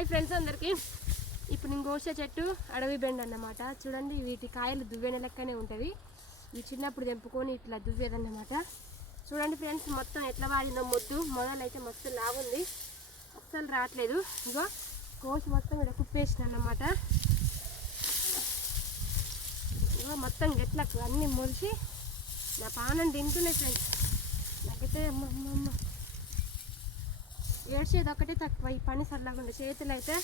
Hi friends అందరికీ. ఇప్పుడు నేను కోసే చెట్టు అడవి బెండ్ అన్నమాట. చూడండి వీటి కాయలు దువ్వెన లెక్కనే ఉంటుంది ఇవి చిన్నప్పుడు తెంపుకొని ఇట్లా దువ్వేదన్నమాట. చూడండి ఫ్రెండ్స్ మొత్తం ఎట్లా వాడిన మొద్దు. మొదలు అయితే మొత్తం లాగుంది అస్సలు రావట్లేదు. ఇగో కోసి మొత్తం ఇక్కడ కుప్పేసిన అన్నమాట. ఇగో మొత్తం గట్లకు అన్నీ మొలిచి నా పానం తింటున్నాయి ఫ్రెండ్స్. నాకైతే అమ్మ అమ్మ అమ్మ. ఏడ్చేది ఒకటే తక్కువ. ఈ పని సరళకుండా చేతులు అయితే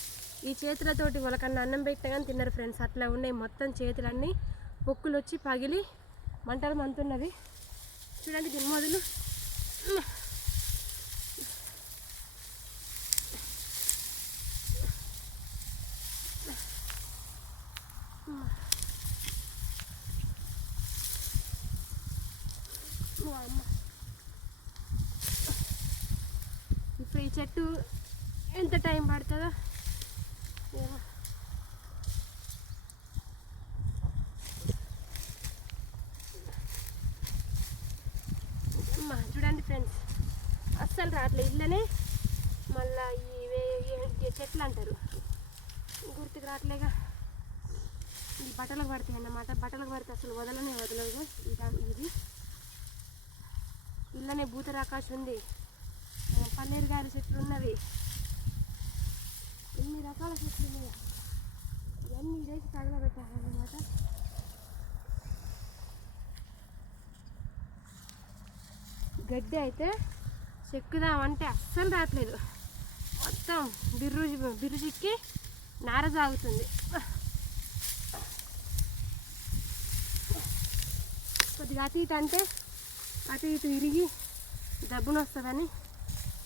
ఈ చేతులతోటి వాళ్ళకన్నా అన్నం పెట్టగానే కానీ తిన్నారు ఫ్రెండ్స్. అట్లా ఉన్నాయి మొత్తం చేతులన్నీ. పొక్కులు వచ్చి పగిలి మంటలు మంతున్నవి. చూడండి దీని మొదలు అమ్మ ఇప్పుడు ఈ చెట్టు ఎంత టైం పడుతుందో. అమ్మా, చూడండి ఫ్రెండ్స్ అస్సలు రావట్లేదు ఇళ్ళనే మళ్ళా ఈ చెట్లు అంటారు. గుర్తుకు రావట్లేగా. ఈ బట్టలకు పడతాయి అన్నమాట. బట్టలకు పడితే అసలు వదలనే వదలదు ఇది ఇళ్ళనే భూతరాకాశం ఉంది. పన్నీరు గారి చెట్లు ఉన్నవి. ఎన్ని రకాల చెట్లు ఉన్నాయి? ఇవన్నీ ఇదేసి తగలబెట్టాలన్నమాట గడ్డి అయితే చెక్కుదామంటే అస్సలు రావట్లేదు. మొత్తం బిర్రు బిరుజిక్కి నార సాగుతుంది కొద్దిగా అటు ఇటు అంటే అటు ఇటు విరిగి డబ్బును వస్తుందని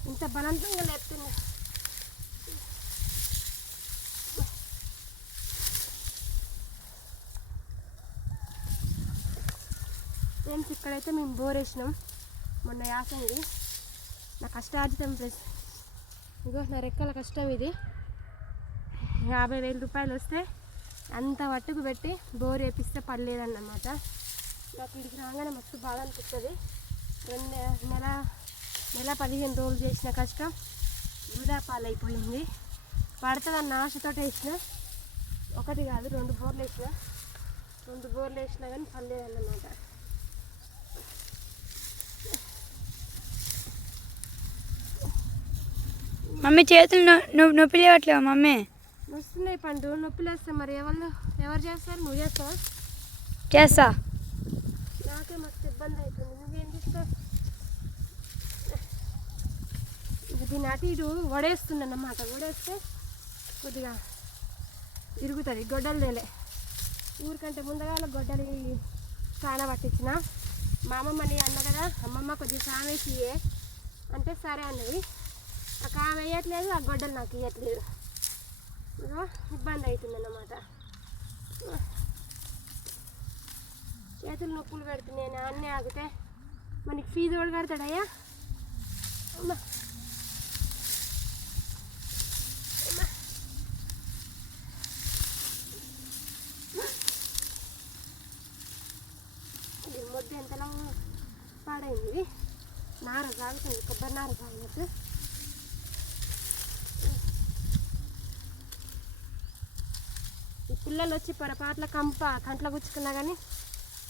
ఇంత బలవంతంగా లేపుతున్నా. ఫ్రెండ్స్ ఇక్కడైతే మేము బోర్ వేసినాం మొన్న యాసంగి నా కష్టార్జితం ప్లస్ ఇగో నా రెక్కల కష్టం ఇది. యాభై వేల రూపాయలు వస్తే అంత వట్టుకు పెట్టి బోర్ వేపిస్తే పర్లేదన్నమాట నాకు ఇడికి రాగానే మస్తు బాధ అనిపిస్తుంది. రెండు నెల నెల పదిహేను రోజులు చేసిన కష్టం వృధా పాలైపోయింది. పడుతుందన్న ఆశతో వేసిన. ఒకటి కాదు రెండు బోర్లు వేసిన. రెండు బోర్లు వేసినా కానీ పర్లేదన్నమాట మమ్మీ చేతులు నొ- నొ- నొప్పి లేవట్లేవా మమ్మీ? వస్తున్నాయి పండు నొప్పులు వేస్తాయి మరి. ఎవరు ఎవరు చేస్తారు? నువ్వు చేస్తావా? చేస్తా. నాకే మస్తు ఇబ్బంది అవుతుంది. నువ్వేం చేస్తావు? ఇది అటు ఇటు వడేస్తుంది అన్నమాట వడేస్తే కొద్దిగా తిరుగుతుంది గొడ్డలు తేలే ఊరికంటే ముందుగాల గొడ్డలి చాలా పట్టించిన. మా అమ్మమ్మని అన్న కదా? అమ్మమ్మ కొద్దిగా సామేసి అంటే సరే అన్నది. ఆ ఆమె వేయట్లేదు ఆ గొడ్డలు నాకు ఇవ్వట్లేదు ఇబ్బంది అవుతుంది అన్నమాట చేతులు నొప్పులు పెడుతున్నాయి. అన్నీ ఆగితే మనకి ఫీజు కూడా కడతాడయ్యా? అమ్మా. అమ్మా. వద్దు ముద్ద ఎంతలా పాడైంది. నార సాగుతుంది కొబ్బరి నార సాగినట్టు ఈ పిల్లలు వచ్చి పొరపాట్ల కంప కంట్లో గుచ్చుకున్నా కానీ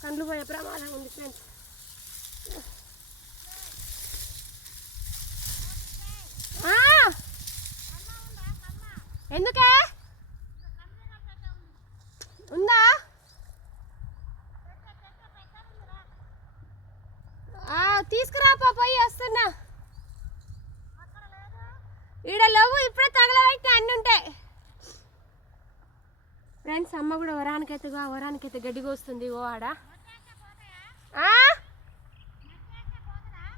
కండ్లు పోయే ప్రమాదం ఉంది ఫ్రెండ్స్ ఆ! ఎందుకే ఉందా ఆ, తీసుకురా పోయి వస్తున్నా ఈడ లేవు ఇప్పుడే తగలబెట్టి అన్ని ఉంటాయి ఫ్రెండ్స్ అమ్మ కూడా వరానికైతే వరానికైతే గడ్డి కోస్తుంది ఓ ఆడ. ఆ?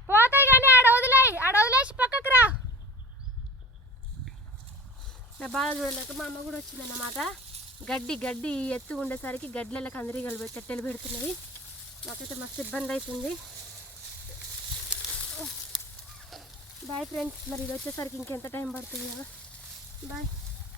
పోతాయి కానీ ఆడ వదిలే ఆడ వదిలేసి పక్కకు రా. నా బాధ చూడలేక మా అమ్మ కూడా వచ్చిందన్నమాట గడ్డి గడ్డి ఎత్తు ఉండేసరికి గడ్డలకు అందరికీ కలిపి చెట్టెలు పెడుతున్నవి. నాకైతే మస్తు ఇబ్బంది అవుతుంది. బాయ్ ఫ్రెండ్స్ మరి ఇది వచ్చేసరికి ఇంకెంత టైం పడుతుంది కదా? బాయ్